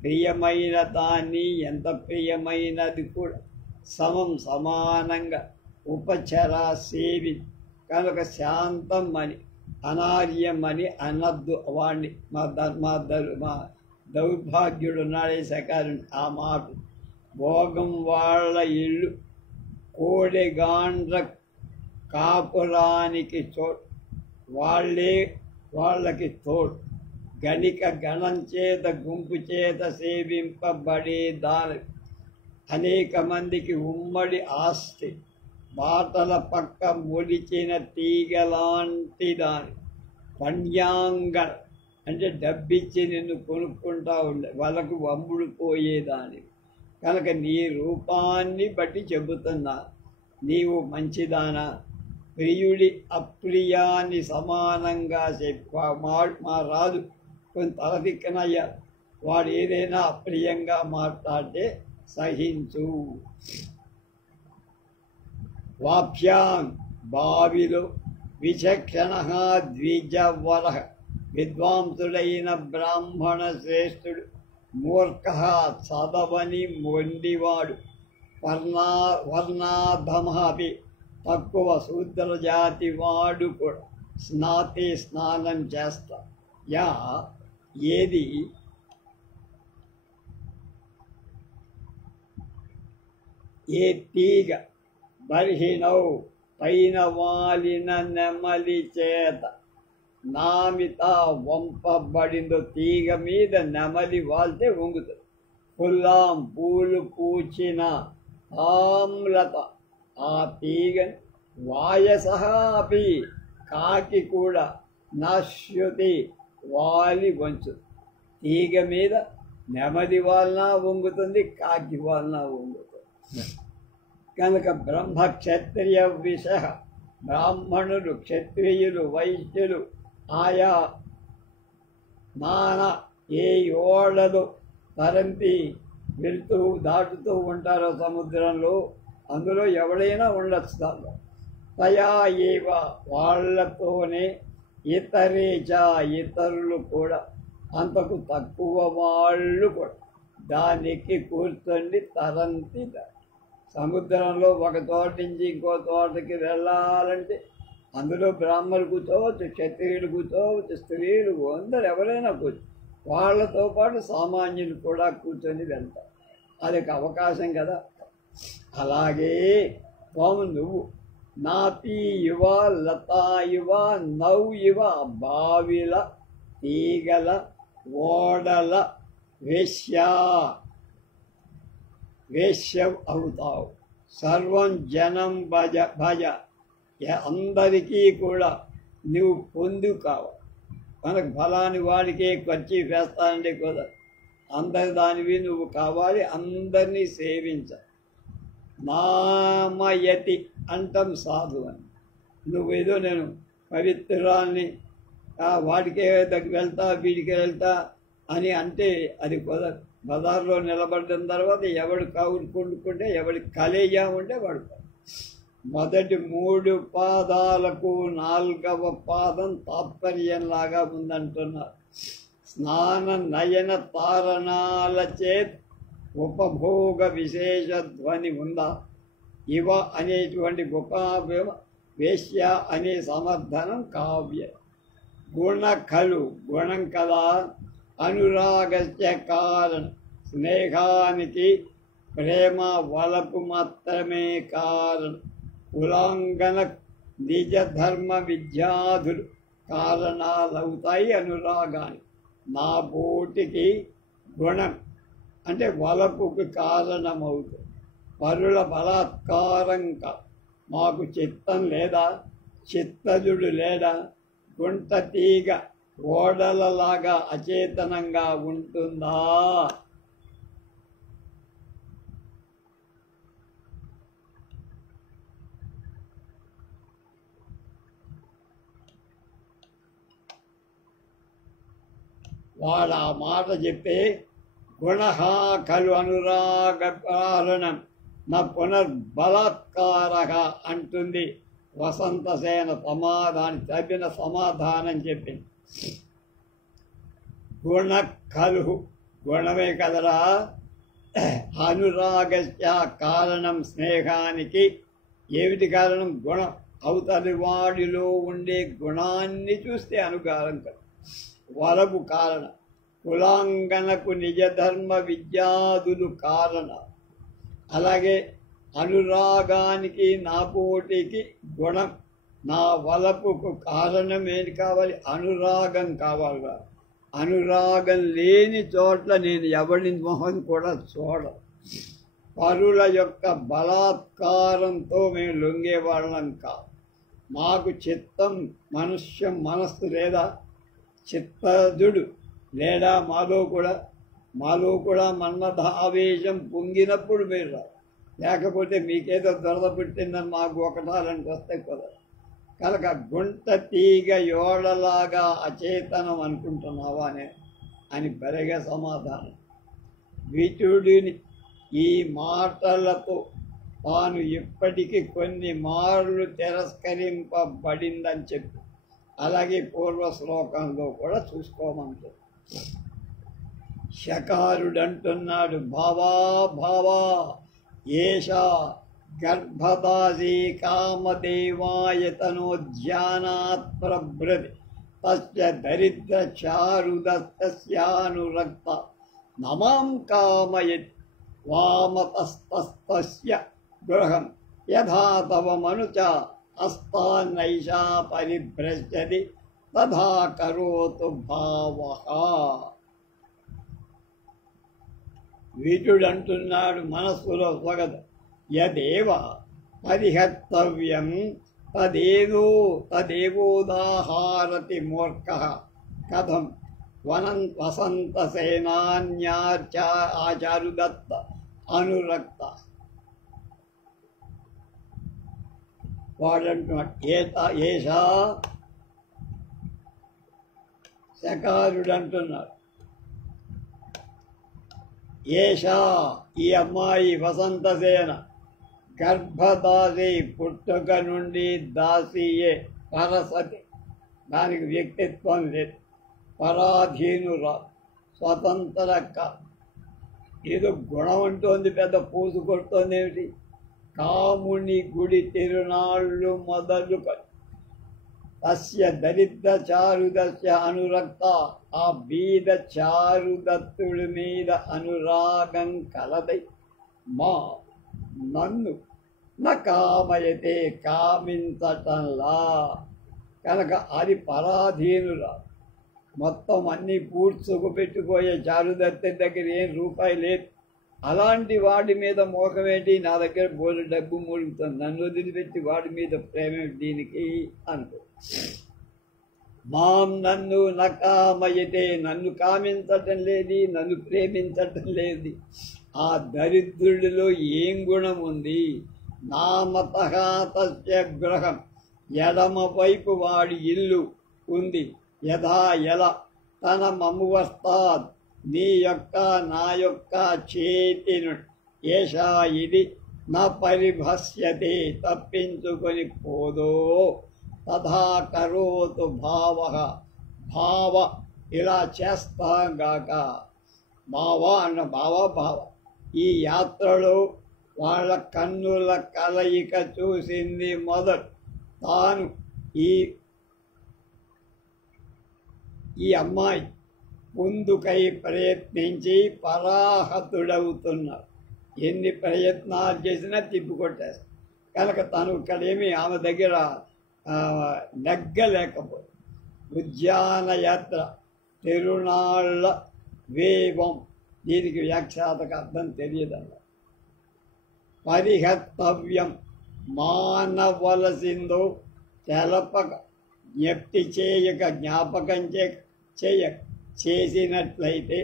ప్రియమైన దాన్ని ఎంత ప్రియమైనది కూడా సమానంగా ఉపచరా సేవి కనుక శాంతం అని అనార్యం అని అనద్దు వాణ్ణి. మా దౌర్భాగ్యుడు నాడే సకారుని ఆ మాట. భోగం వాళ్ళ ఇల్లు కోడెగాండ్ర కాపురానికి చోటు, వాళ్ళకి తోడు. గణిక గణం చేత గుంపు చేత సేవింపబడే దాని అనేక మందికి ఉమ్మడి ఆస్తి. బాటల పక్క మొలిచిన తీగలాంటి దాని పణ్యాంగణ అంటే డబ్బిచ్చి నిన్ను కొనుక్కుంటా ఉండే వాళ్ళకు వమ్ముడు పోయేదాని. కనుక నీ రూపాన్ని బట్టి చెబుతున్నా, నీవు మంచిదానా, ప్రియుడి అప్రియాన్ని సమానంగా మా రాజు కొంత తలదిక్కనయ్యా, వాడు ఏదైనా అప్రియంగా మాట్లాడితే సహించు. వాప్యాం బావిలో విచక్షణ ద్విజవర విద్వాంసుడైన బ్రాహ్మణ శ్రేష్ఠుడు, మూర్ఖ చదవని మొండివాడు, వర్ణాధమాపి తక్కువ శూద్ర జాతి వాడు కూడా స్నానం చేస్తా. ఏది ఏ తీగ బర్హినౌ పైన వాలిన నెమలి చేత నామిత వంపబడిందో, తీగ మీద నెమలి వాళ్తే వంగుతుంది. ఫుల్లాం పూలు పూచిన ఆమ్లత ఆ తీగని వాయసహాపి కాకి కూడా నశ్యుతి వాలి వంచు. తీగ మీద నెమలి వాళ్ళ వంగుతుంది, కాకి వాళ్ళ వంగుతుంది. కనుక బ్రహ్మ క్షత్రియ విష బ్రాహ్మణులు క్షత్రియులు వైశ్యులు ఆయా నానా ఏ ఓడలు తరంతి వెళ్తూ దాటుతూ ఉంటారో సముద్రంలో, అందులో ఎవడైనా ఉండొచ్చు. దాంట్లో తయా ఏవ వాళ్ళతోనే ఇతరులు కూడా అంతకు తక్కువ వాళ్ళు కూడా దానికి కూర్చొని తరంతి సముద్రంలో ఒక తోట నుంచి ఇంకో తోటకి వెళ్ళాలంటే అందులో బ్రాహ్మణులు కూర్చోవచ్చు, క్షత్రియులు కూర్చోవచ్చు, స్త్రీలు అందరు ఎవరైనా కూర్చో, వాళ్ళతో పాటు సామాన్యులు కూడా కూర్చొని వెళ్తారు. అదొక అవకాశం కదా. అలాగే త్వం నువ్వు నాపి యువ లతా యువ నౌ యువ బావిల తీగల ఓడల వేశ్యం అవుతావు. సర్వం జనం భజ భజ అందరికీ కూడా నువ్వు పొందు కావు. మనకు ఫలాని వాడికే ఖర్చు వేస్తానంటే కూడా అందరి దానివి నువ్వు కావాలి, అందరినీ సేవించ. నామయతి అంటం సాధు అని. నువ్వేదో నేను పవిత్రాన్ని వాడికే దగ్గర వెళ్తా వీడికే వెళ్తా అని అంటే అది కుదరదు. బజార్లో నిలబడిన తర్వాత ఎవడు కావుడు కొనుక్కుంటే ఎవడి కలేజా ఉంటే వాడు. మొదటి 3 పాదాలకు 4వ పాదం తాత్పర్యంలాగా ఉందంటున్నారు. స్నాన నయన తారణాల చేత్ ఉపభోగ విశేష ధ్వని ఉందా? ఇవ అనేటువంటి ఉపభోగ వేశ్య అనే సమర్థనం కావ్య. గుణ ఖలు గుణం కదా. అనురాగస్య కారణం స్నేహానికి ప్రేమ వలపు మాత్రమే కారణం. కులాంగన నిజ ధర్మ విద్యాధులు కారణాలవుతాయి అనురాగానికి. నా పోటికి గుణం అంటే వలపుకు కారణమవుతుంది. పరుల బలాత్కారంగా మాకు చిత్తం లేదా, చిత్తజుడు లేడా? గుంట తీగ ఓడలలాగా అచేతనంగా ఉంటుందా? వాడు ఆ మాట చెప్పే గుణః ఖలు అనురాగ కారణం నా పునర్బలాత్కార అంటుంది. వసంతసేన తప్పిన సమాధానం చెప్పింది. గుణ ఖలు గుణమే కదరా. అనురాగస్య కారణం స్నేహానికి ఏమిటి కారణం? గుణం. అవతలి వాడిలో ఉండే గుణాన్ని చూస్తే అనుగారం కదా. వలపు కారణం. కులాంగనకు నిజధర్మ విద్యాదులు కారణం. అలాగే అనురాగానికి నాపోటికి గుణం. నా వలపుకు కారణం ఏంటి కావాలి? అనురాగం కావాలి. అనురాగం లేని చోట్ల నేను ఎవరి మొహం కూడా చూడ. పరుల యొక్క బలాత్కారంతో మేము లొంగేవాళ్ళం కాదు. మాకు చిత్తం మనస్సు లేదా? చిత్తజుడు లేడా మాలో కూడా మన్మథ ఆవేశం పొంగినప్పుడు మీరు రాదు. లేకపోతే మీకేదో దొరద పుట్టిందని మాకు ఒకటాలంటే వస్తే కుదరదు. కనుక గుంట తీగ యోడలాగా అచేతనం అనుకుంటున్నావా అని బరిగా సమాధానం. విటుడిని ఈ మాటలతో తాను ఇప్పటికీ కొన్ని మార్లు తిరస్కరింపబడిందని చెప్పి అలాగే పూర్వ శ్లోకంలో కూడా చూసుకోమంటారు. శకారుడు అంటున్నాడు, భావా ఏషా గర్భదాసి కామదేవాయతనోద్యానాత్ ప్రభృతి తస్య దరిద్ర చారుదస్యానురక్త నమాం కామయత్ వామతస్తస్య గృహం యథా తవ మనుచ హస్తాన్నైషా పరిభ్రశ్యతి తథా కరోతు భావః. వీటుడంటున్నాడు మనస్సులో స్వగతం, యదేవ పరిహర్తవ్యం తదేవోదాహారతి మూర్ఖః కథం వసంతసేనాన్యాచారుదత్త అనురక్త. వాడంటున్నాడు ఏషా శకారుడు అంటున్నాడు, ఏషా ఈ అమ్మాయి వసంతసేన గర్భదాసి పుట్టుక నుండి దాసియే పరసతి, దానికి వ్యక్తిత్వం లేదు. పరాధీనురా, స్వతంత్ర ఏదో గుణం అంటోంది, పెద్ద పూసు కొడుతోంది ఏమిటి? కాముని గుడి తిరునాళ్ళు మొదలు తస్య దరిద్ర చారుదస్య అనురక్త, ఆ బీద చారుదత్తుడి మీద అనురాగం కలదై మా నన్ను నా కామయతే, కామించటంలా. కనుక అది పరాధీనురా. మొత్తం అన్నీ పూడ్చుకు పెట్టిపోయే చారుదత్తి దగ్గర ఏం రూపాయి లేదు. అలాంటి వాడి మీద మోహమేంటి? నా దగ్గర బోలు డబ్బు మూలుగుతుంది, నన్ను వదిలిపెట్టి వాడి మీద ప్రేమ దీనికి అనుకో. మాం నన్ను నకామయతే, నన్ను కామించటం లేదు, నన్ను ప్రేమించటం లేదు. ఆ దరిద్రుడిలో ఏం గుణం ఉంది? నామతః తస్య గృహం, ఎడమ వైపు వాడి ఇల్లు ఉంది. యథా ఎలా తన మమువస్తాద్, నీ యొక్క నా యొక్క చేతిను, ఏషా ఇది నా పరిభస్యతే, తప్పించుకొని పోదో. తథా కరోతు భావ, భావ ఇలా చేస్తాగాక. భావ అన్న భావ. ఈ యాత్రలో వాళ్ళ కన్నుల కలయిక చూసింది మొదలు. తాను ఈ అమ్మాయి ముందుకై ప్రయత్నించి పరాహతుడవుతున్నారు. ఎన్ని ప్రయత్నాలు చేసినా తిప్పికొట్టేస్తారు. కనుక తను ఇక్కడేమి ఆమె దగ్గర నెగ్గలేకపోయింది. ఉద్యానయాత్ర, తిరునాళ్ళ వేవం, దీనికి వ్యాఖ్యాతకు అర్థం తెలియదన్న. పరిహర్తవ్యం, మానవలసిందో తెలపక, జ్ఞప్తి చేయక, జ్ఞాపకం చేసినట్లయితే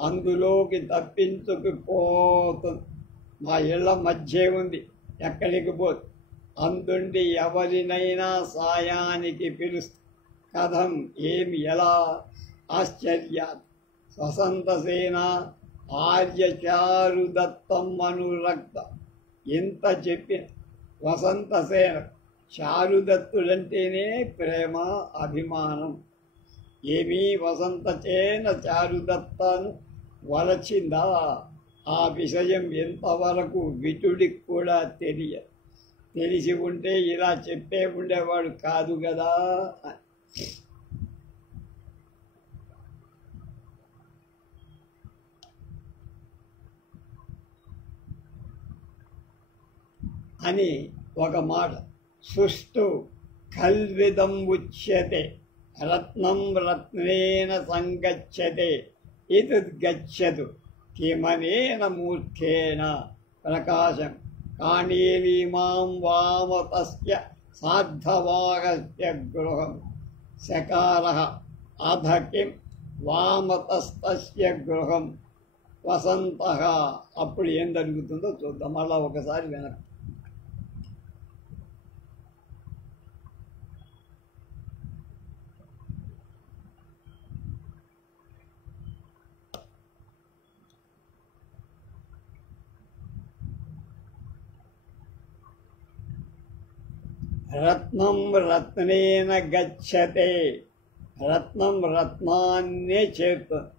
అందులోకి తప్పించుకుపోతుంది. మా ఇళ్ల మధ్య ఉంది, ఎక్కడికి పోదు. అందుండి ఎవరినైనా సాయానికి పిలుస్తూ కథం, ఏమి, ఎలా? ఆశ్చర్యాత్ వసంతసేన ఆర్యచారుదత్తం అనురక్త. ఇంత చెప్పిన వసంతసేన, చారుదత్తుడంటేనే ప్రేమ, అభిమానం. ఏమీ వసంతసేన చారుదత్తను వలచిందా? ఆ విషయం ఎంతవరకు విటుడికి కూడా తెలియదు. తెలిసి ఉంటే ఇలా చెప్పే ఉండేవాడు కాదు కదా. అని ఒక మాట. సుష్టు కల్విదం ఉచ్యతే, రత్నం రత్నేన సంగచ్చతే, ఇదుద్గచ్చతు కిమనేన మూర్ఖేణ ప్రకాశం కాణీలీమాం వామతస్య సార్ధవాగస్య గృహం. శకారః అధ కిం వామతస్తస్య గృహం వసంతః. అప్పుడు ఏం జరుగుతుందో చూద్దాం. మళ్ళా ఒకసారి వెనక్కి. రత్నం రత్నేన గచ్చతే, రత్నం రత్నాన్నే చేరుతుంది.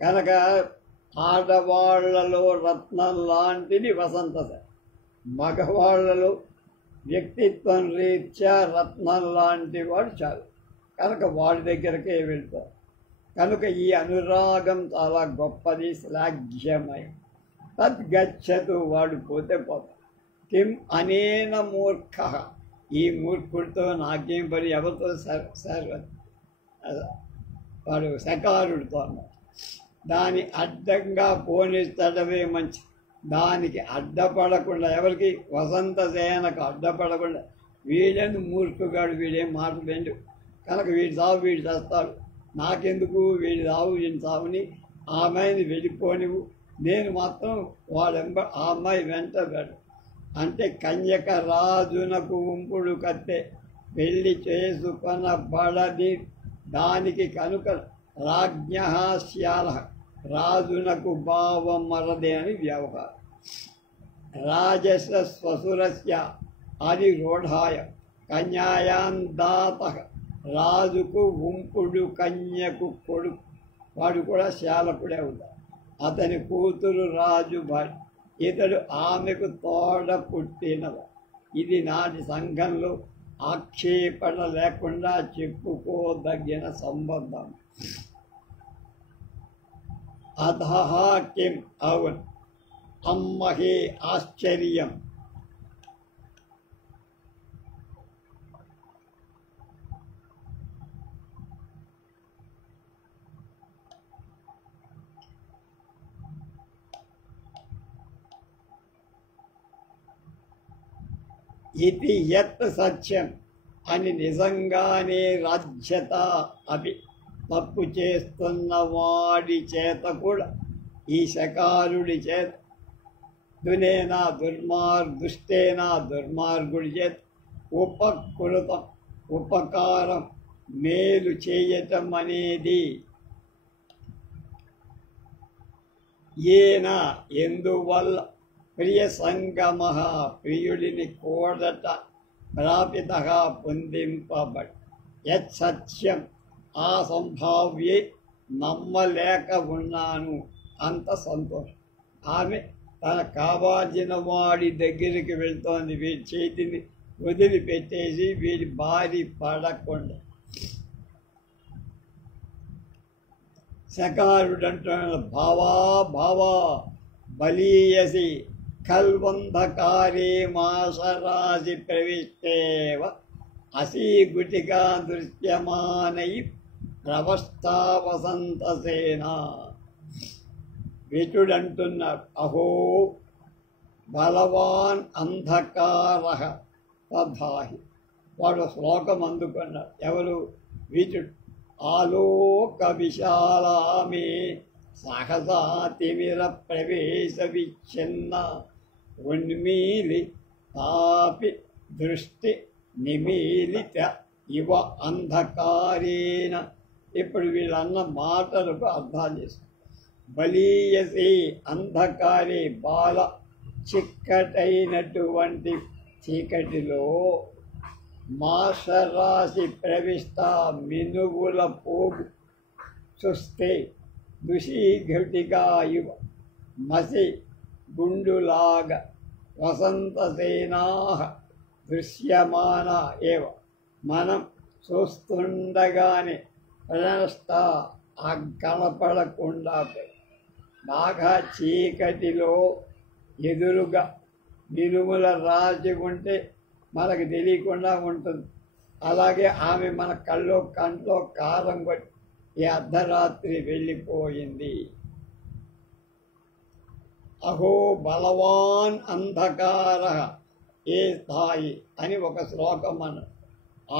కనుక ఆడవాళ్లలో రత్నం లాంటిది వసంత. మగవాళ్లలో వ్యక్తిత్వం రీత్యా రత్నం లాంటి వాడు చాలు. కనుక వాడి దగ్గరకే వెళ్తారు. కనుక ఈ అనురాగం చాలా గొప్పది, శ్లాఘ్యమై. తద్గచ్చతు, వాడు పోతే పోతాడు. కిం అనేన మూర్ఖ, ఈ మూర్ఖుడితో నాకేం పని, ఎవరితో వాడు సకారుడితో అన్నాడు. దాని అడ్డంగా పోనిస్తడమే మంచి. దానికి అడ్డపడకుండా, ఎవరికి? వసంత సేనకు అడ్డపడకుండా. వీడని మూర్ఖుగాడు, వీడేం మాట వెండు. కనుక వీడి సాగు వీడు చేస్తాడు, నాకెందుకు వీడి సాగు వీడి సాగుని ఆ అమ్మాయిని వెళ్ళిపోనివు, నేను మాత్రం ఆ అమ్మాయి వెంట పెడు. అంటే కన్యక రాజునకు ఉంపుడు కత్తె, పెళ్లి చేసుకొన బడది దానికి కనుక రాజ్ఞశాల, రాజునకు భావం మరదే అని వ్యవహారం. రాజస స్వసురస్య అది రూఢాయ కన్యాయాం దాత రాజుకు ఉంపుడు కన్యకు కొడుకు, వాడు కూడా శాలకుడే అవుతాడు. అతని కూతురు రాజు భార్య, ఇతడు ఆమెకు తోడ పుట్టినవాడు. ఇది నాటి సంఘంలో ఆక్షేపణ లేకుండా చెప్పుకోదగిన సంబంధం. అధః కిం, అవును, అమ్మహే ఆశ్చర్యం. ఇది యత్ సత్యం అని నిజంగానే రాజ్యత అవి తప్పు చేస్తున్న వాడి చేత కూడా, ఈ శకారుడి చేత, దుష్టేనా దుర్మార్గుడి చేత ఉపకృతం, ఉపకారం, మేలు చేయటం అనేది ఏనా ఎందువల్ల ప్రియ సంగమ, ప్రియుడిని కోడట, ప్రాపిత పొందింపబడి, యత్ సత్యం ఆ సంభావ్యే నమ్మలేక ఉన్నాను. అంత సంతోషం. ఆమె తన కావాల్సిన వాడి దగ్గరికి వెళ్తోంది. వీడి చేతిని వదిలిపెట్టేసి వీడి బారి పడకుండా. శకారుడు అంటున్నాడు, భావా భావా బలీయసి కల్వంధకారే మాసరాశి ప్రవిష్టేవ అసీగుటిగా దృశ్యమానై ప్రవస్థా వసంతసేన. విటుడంటున్నాడు, అహో బలవాన్ అంధకార తధాహి. వాడు శ్లోకం అందుకున్నాడు. ఎవరు? విటుడు. ఆలోక విశాలామే సహసా తిమిర ప్రవేశ విచ్ఛిన్న ఉన్మీలి తాపి దృష్టి నిమీలిత ఇవ అంధకారేణ. ఇప్పుడు వీళ్ళన్న మాటలకు అర్థాలు చేస్తారు. బలీయసి అంధకారే, బాల చిక్కటైనటువంటి చీకటిలో, మాసరాశి ప్రవిష్ట మినుగుల పోగు చూస్తే, దుషీఘటిగా ఇవ మసి గుండులాగా వసంతసేనా దృశ్యమాన ఏవ. మనం చూస్తుండగానే ప్రనష్ట కనపడకుండా బాగా చీకటిలో ఎదురుగా మినుముల రాజి ఉంటే మనకు తెలియకుండా ఉంటుంది. అలాగే ఆమె మన కంట్లో కారం కొట్టి ఈ అర్ధరాత్రి వెళ్ళిపోయింది. అహో బలవాన్ అంధకార ఏ స్థాయి అని ఒక శ్లోకం అన్న.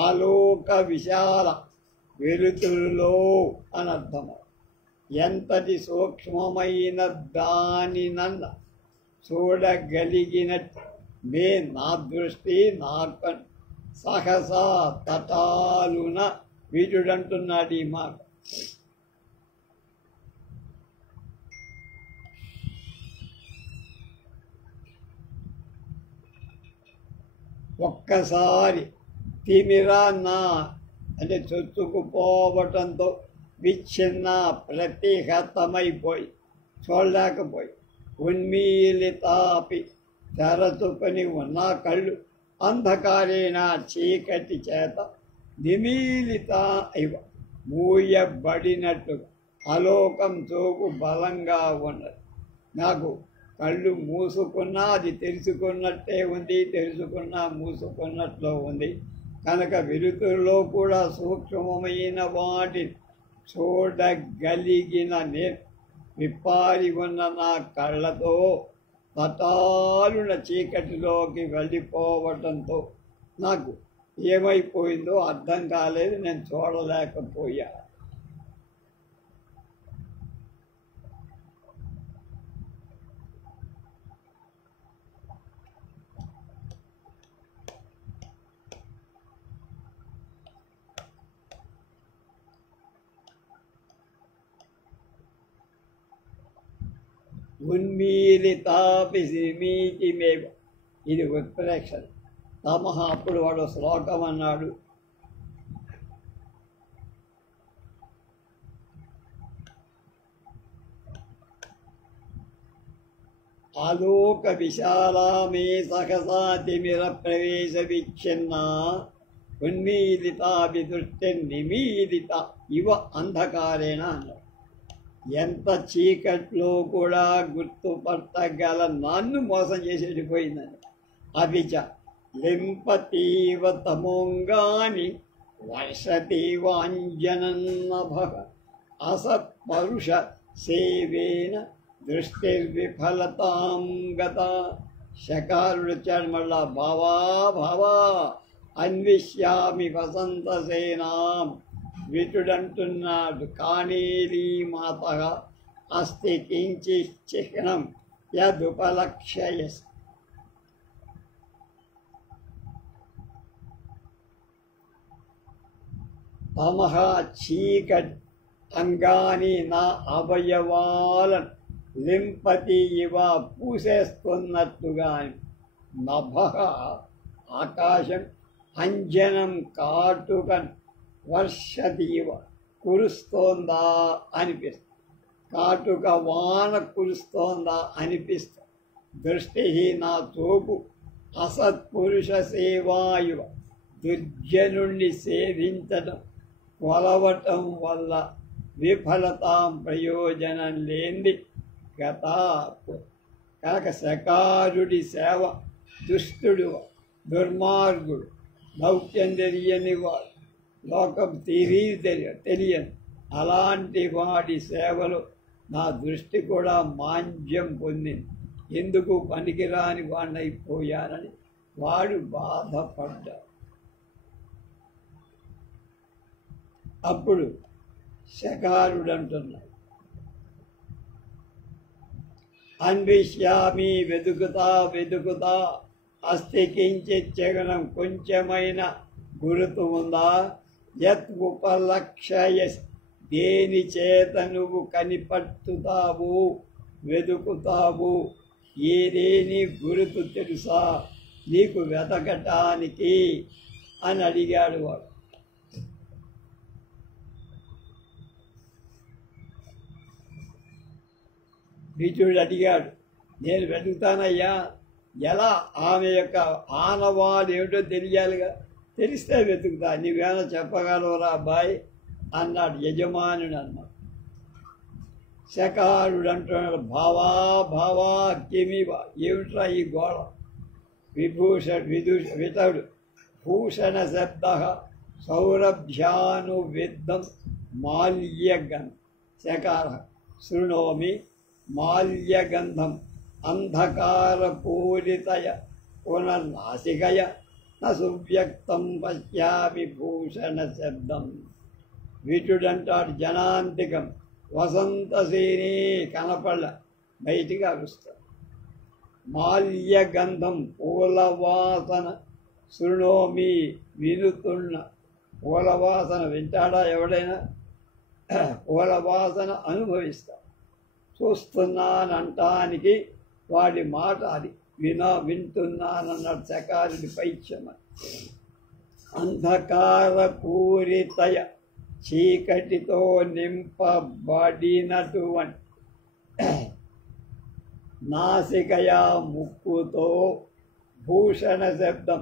ఆలోక విశాల, వెలుతురులో అని అర్థము. ఎంతటి సూక్ష్మమైన దానినన్న చూడగలిగినట్టు మే నా దృష్టి నాకు సహసా తటాలున. వీటుడంటున్నాడు ఈ మాట. ఒక్కసారి తిమిరాన్న అంటే చొచ్చుకుపోవటంతో విచ్ఛిన్న ప్రతిహతమైపోయి చూడలేకపోయి, ఉన్మీలితాపి తెరచుకొని ఉన్న కళ్ళు అంధకారేణ చీకటి చేత నిమీలిత ఇవ మూయబడినట్టు అలోకం చూపు బలంగా ఉన్నది. నాకు కళ్ళు మూసుకున్నా అది తెరుచుకున్నట్టే ఉంది, తెరుచుకున్నా మూసుకున్నట్లు ఉంది. కనుక వెలుతురులో కూడా సూక్ష్మమైన వాటిని చూడగలిగిన విప్పారి ఉన్న నా కళ్ళతో తటాలున చీకటిలోకి వెళ్ళిపోవటంతో నాకు ఏమైపోయిందో అర్థం కాలేదు, నేను చూడలేకపోయా. ఉన్మీలితాపి సిమీతిమేవ. ఇది ఉత్ప్రేక్షణ. తమహ. అప్పుడు వాడు శ్లోకం అన్నాడు, ఆలోక విశాలా మే సహసా తిమిర ప్రవేశ విచ్ఛిన్నా ఉన్మీలిత విదృష్టి నిమీలిత ఇవ అంధకారేణ అన్నారు. ఎంత చీకట్లో కూడా గుర్తుపట్టగల నన్ను మోసం చేసేది పోయిందని. అభిచ లింపతీవ తమోంగాని వర్షతీవాంజనన్నభ అసత్పరుష సేవేన దృష్టిర్విఫలతాం గత. శకారుడు వచ్చాడు మళ్ళా, భావా భావా అన్విష్యామి వసంతసేనాం. విటుడంటున్నాడు, కానీరీ మాత అస్తి కించిత్ చిహ్నం యదుపలక్ష్యయస్. తమః చీకటి అంగాని నా అవయవాలను లింపతి ఇవ పూసేస్తున్నట్టుగా. నభః ఆకాశం, అంజనం కాటుకన్ వర్షతీవ కురుస్తోందా అనిపిస్తుంది. కాటుక వాన కురుస్తోందా అనిపిస్తుంది. దృష్టి నా చూపు అసత్పురుష సేవాయువ దుర్జనుణ్ణి సేవించడం కొలవటం వల్ల విఫలతాం ప్రయోజనం లేనిది గత. కనుక శకారుడి సేవ దుష్టుడు, దుర్మార్గుడు, దౌత్యం తెలియని వాడు, లోకం తెలియని అలాంటి వాడి సేవలు నా దృష్టి కూడా మాంద్యం పొందింది. ఎందుకు పనికిరాని వాడినైపోయానని వాడు బాధపడ్డాడు. అప్పుడు శకారుడు అంటున్నాడు, అన్విష్యామి వెతుకుతా వెతుకుతా అస్తి కించిత్ చగనం కొంచెమైన గురుతు ఉందా. యత్ ఉపలక్ష్యయస్ దేని చేత నువ్వు కనిపట్టుతావు వెతుకుతావు, ఏదేని గురుతు తెలుసా నీకు వెతకటానికి అని అడిగాడు వాడు. విజుడు అడిగాడు, నేను వెతుకుతానయ్యా, ఎలా? ఆమె యొక్క ఆనవాళ్ళు ఏమిటో తెలియాలిగా, తెలిస్తే వెతుకుతా, నీవేమైనా చెప్పగలవురా అబ్బాయి అన్నాడు యజమానుడు. అన్నాడు. శకారుడు అంటున్నాడు, భావా భావా కిమివ, ఏమిట్రా ఈ గోళ? వితడు భూషణ శబ్ద సౌరభ్యానువిద్ధం మాల్యగం. శకార శృణోమి మాల్యగంధం అంధకారపూరితయ పునర్నాసికయ న సువ్యక్తం పశ్యామి భూషణ శబ్దం. విటుడంటాడు, జనాంతికం వసంతసేనే కనపళ్ళ బయటికి అరుస్తాడు. మాల్యగంధం పూలవాసన శృణోమి వినుతున్న. పూలవాసన వింటాడా ఎవడైనా? పూలవాసన అనుభవిస్తాడు. చూస్తున్నానంటానికి వాడి మాట అది, వింటున్నానన్నాడు శకారుడి పైత్యం. అంధకార పూరితయ చీకటితో నింపబడినటువంటి నాసికయా ముక్కుతో భూషణ శబ్దం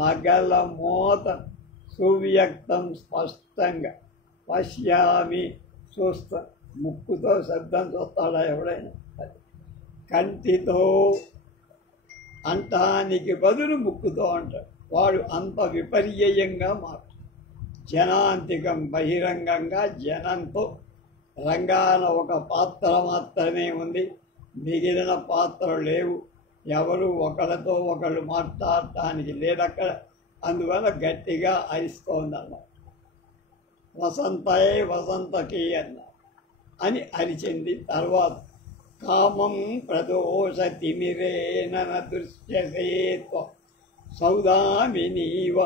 నగల మోత సువ్యక్తం స్పష్టంగా పశ్యామి చూస్తా. ముక్కుతో శబ్దం చూస్తాడా ఎవడైనా? కంటితో అంటానికి బదులు ముక్కుతో అంటాడు. వాడు అంత విపర్యయంగా మాట్లాడు. జనాంతికం బహిరంగంగా జనంతో, రంగాన ఒక పాత్ర మాత్రమే ఉంది, మిగిలిన పాత్రలు లేవు. ఎవరు ఒకళ్ళతో ఒకళ్ళు మాట్లాడటానికి లేదక్కడ. అందువల్ల గట్టిగా అరిస్తోందన్నమాట. వసంతయే వసంతకి అని అరిచింది. తర్వాత కామం ప్రదోష తిమిరేన దృశ్యసేత్వ సౌదామినీవ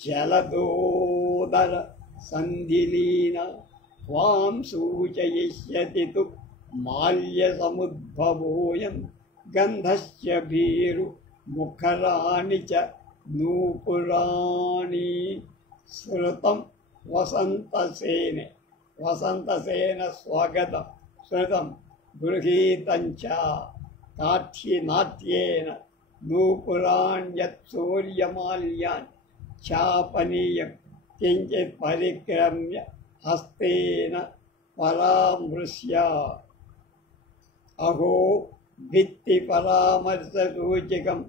జలదోదర సంధిలీన త్వాం సూచయిష్యతి తు మాల్య సముద్భవోయం గంధస్య భీరు ముఖరాణి చ నూపురాణి. శృతం వసంతసేన, వసంతసేన స్వాగతం. శృతం గృహీతంచ నాట్యేన నూపురాణ్యత్సూర్యమాల్యాన్ చాపనీయం కించిత్ పరిక్రమ్య హస్తేన పరామృశ్య. అహో భిత్తి పరామర్శసూచికం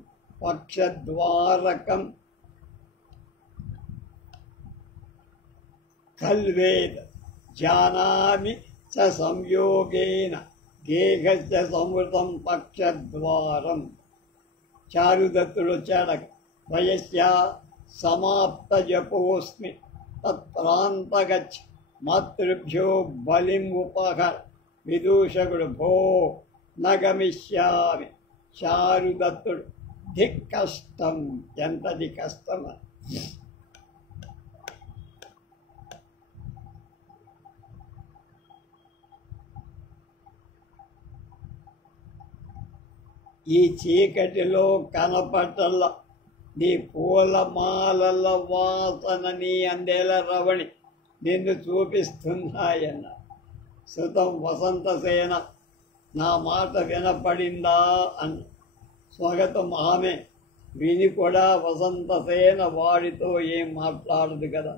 పక్షద్వారకం కల్వేద జానామి చ సంయోగేన గేహస్య సంవృతం పక్షద్వారం. చారుదత్తుడు వచ్చాడక వయస్య సమాప్త జపోస్మి తత్ప్రాంతగచ్చ మాతృభ్యో బలిం ఉపహర. విదూషకుడు భో నగమిష్యామి. చారుదత్తుడు ధిక్ కష్టం, ఎంతది కష్టం. ఈ చీకటిలో కనపట్టల్ల నీ పూలమాలల వాసన నీ అందేల రవణి నిన్ను చూపిస్తున్నాయన్న. శృతం వసంతసేన, నా మాట వినపడిందా అన్న. స్వాగతం ఆమె విని కూడా వసంతసేన వాడితో ఏం మాట్లాడదు కదా,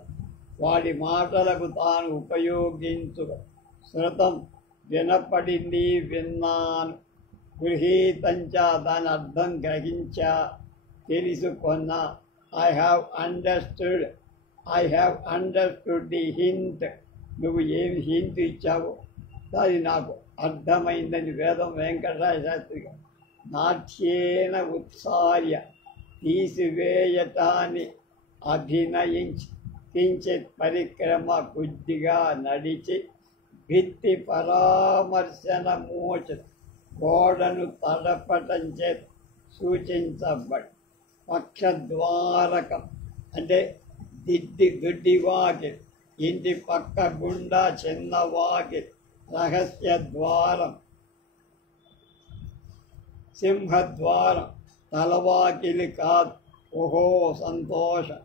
వాడి మాటలకు తాను ఉపయోగించు. శృతం వినపడింది, విన్నాను. గృహీతంచా, దాని అర్థం గ్రహించా, తెలుసుకున్నా. I have understood the hint. నువ్వు ఏమి హింట్ ఇచ్చావో అది నాకు అర్థమైందని వేదం వెంకటరాయ శాస్త్రి గారు. నాట్యేన ఉత్సార్య, తీసివేయటాన్ని అభినయించి కించిత్ పరిక్రమ, కొద్దిగా నడిచి భిత్తి పరామర్శన మోచన, గోడను తడపటం చేత సూచించబడి. పక్షద్వారకం అంటే దొడ్డి వాకిలి, ఇంటి పక్క గుండా చిన్న వాకిలి. రహస్య ద్వారం, సింహద్వారం, తలవాకిలి కాదు. ఓహో సంతోషం.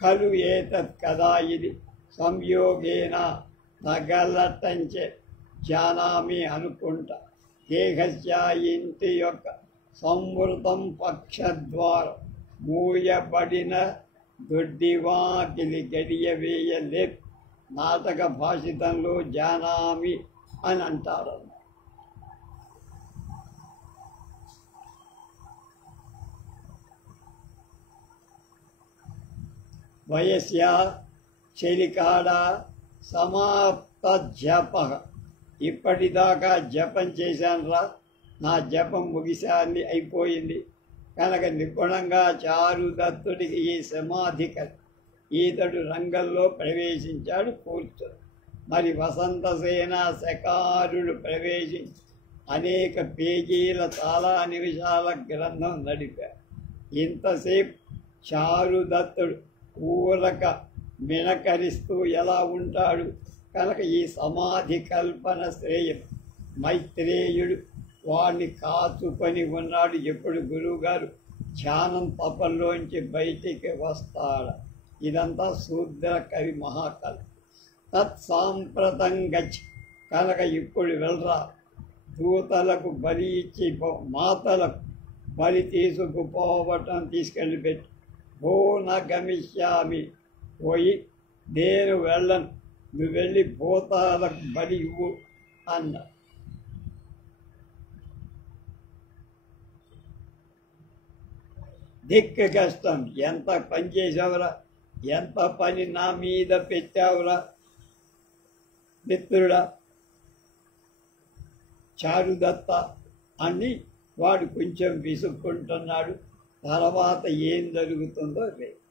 ఖలు ఏతత్ కదా, ఇది సంయోగేన తగలటంచే జానామి అనుకుంటా. దేహస్య ఇంటి యొక్క సంవృతం పక్షద్వారం, మూయబడిన దొడ్డివాకిలి గడియవేయలే. నాటక భాషితంలో జానామి అని అంటారు. వయస్య చెలికాడ సమాప్త జప. ఇప్పటిదాకా జపం చేశానురా, నా జపం ముగిశాన్ని అయిపోయింది కనుక నిపుణంగా చారుదత్తుడికి ఈ సమాధి ఈతడు రంగంలో ప్రవేశించాడు. కూర్చొని మరి వసంతసేన శకారుడు ప్రవేశించి అనేక పేజీల చాలా నిమిషాల గ్రంథం నడిపారు. ఇంతసేపు చారుదత్తుడు ఊరక మినకరిస్తూ ఎలా ఉంటాడు కనుక ఈ సమాధి కల్పన శ్రేయం. మైత్రేయుడు వాడిని కాచుకొని ఉన్నాడు. ఎప్పుడు గురువుగారు ధ్యానం తపంలోంచి బయటికి వస్తాడు. ఇదంతా శూద్ర కవి మహాకవి. తత్సాంప్రతం గచ్చి కనుక ఇప్పుడు వెళ్ళరా, దూతలకు బలి ఇచ్చి మాతలకు బలి తీసుకుపోవటం తీసుకెళ్ళి పెట్టి. ఓ నా గమిష్యామి, పోయి నేను వెళ్ళను, నువ్వు వెళ్ళి భూతాలకు బలి ఇవ్వు అన్న. దిక్కు కష్టం, ఎంత పని చేసావురా, ఎంత పని నా మీద పెట్టావురా మిత్రుడా చారుదత్త అని వాడు కొంచెం విసుక్కుంటున్నాడు. తర్వాత ఏం జరుగుతుందో రేపు.